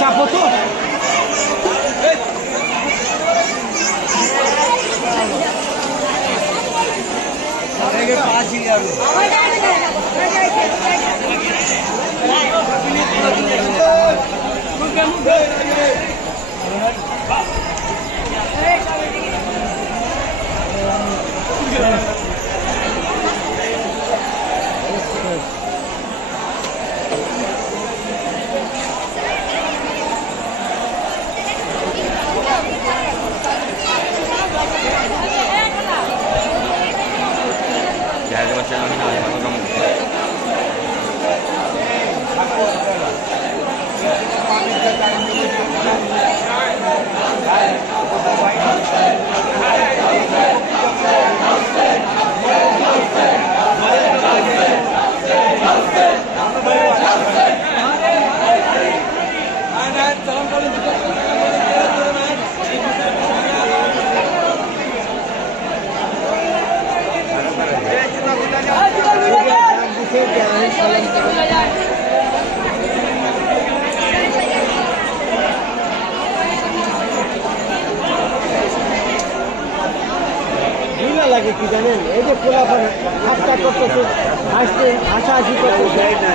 চাপো তো Thank you. ঘৃণা লাগে কি জানেন? এই যে পোলাপান ঠাট্টা করতেছে, হাসতে, হাসাহাসি করতেছে। না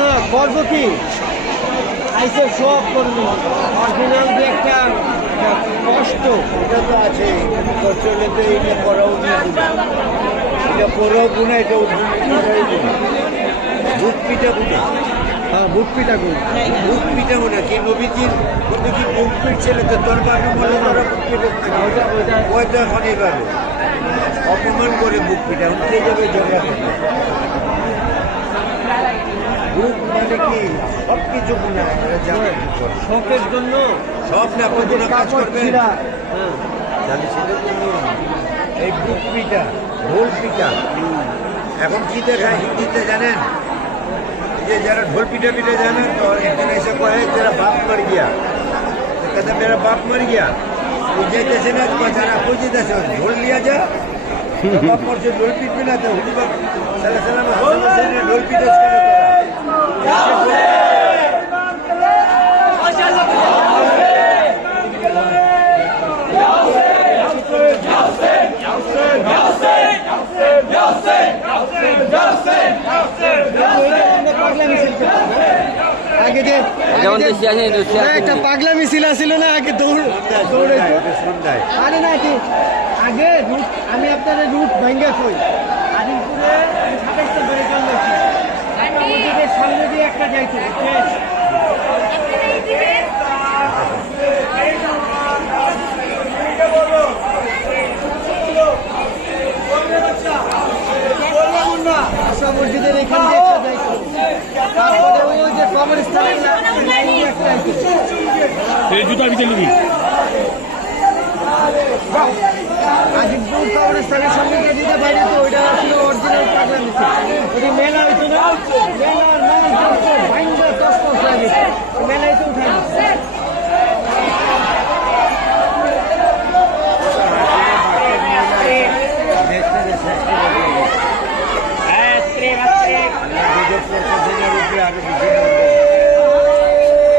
না করব কি? আইসে সব করব অরিজিনাল যে একটা কষ্ট, এটা তো আছে। চলে তো এটা করা উচিত এটা করাও গুণা এটা পিঠা গুণা হ্যাঁ করি বুক পিঠা গুণা কি নবীজির কিন্তু কি বুক পিট ছেলে তো? তোর বাকি বলে তোরা বুক পিঠে ওইটা ওইটা। ওইটা এখনই পাবে অপমান করে বুক পিঠা উঠে যাবে বুক মানে কি? সব কিছু গুণা শখের জন্য? সব না কাজ করবে হ্যাঁ। জানি সেটা এই বুক পিঠা ঢোল পিঠা। এখন কি দেখায় হিন্দিতে জানেন? ये जरा ढोल पीटे पीटे जाना तो एक दिन ऐसे को है, तेरा बाप मर गया। तो कहते, मेरा बाप मर गया। तो पूजे जैसे ना तो बचाना पूजे जैसे ढोल लिया जा। तो बाप मर तो से ढोल पीट पीना तो ढोल पीटे আগে যে যেমন আগে যে- দেশি আছে দেশি না, একটা পাগলা মিছিল আছিল না আগে দৌড় দৌড়ে আরে না কি আগে রুট আমি আপনার রুট ভাঙ্গা কই। আদিমপুরে সাতাইশটা ধরে চলছি সামনে দিয়ে একটা যাইতো এই জুতা বিচে নিবি। আজিবপুর কবরস্থানের সঙ্গে যে দিতে পারি তো ওইটা ছিল অরিজিনাল পাগলামি। ওই মেলা হইতো না? মেলার মেলা ভাইঙ্গা দশ দশ লাগে মেলায় তো দেখতে দেখতে।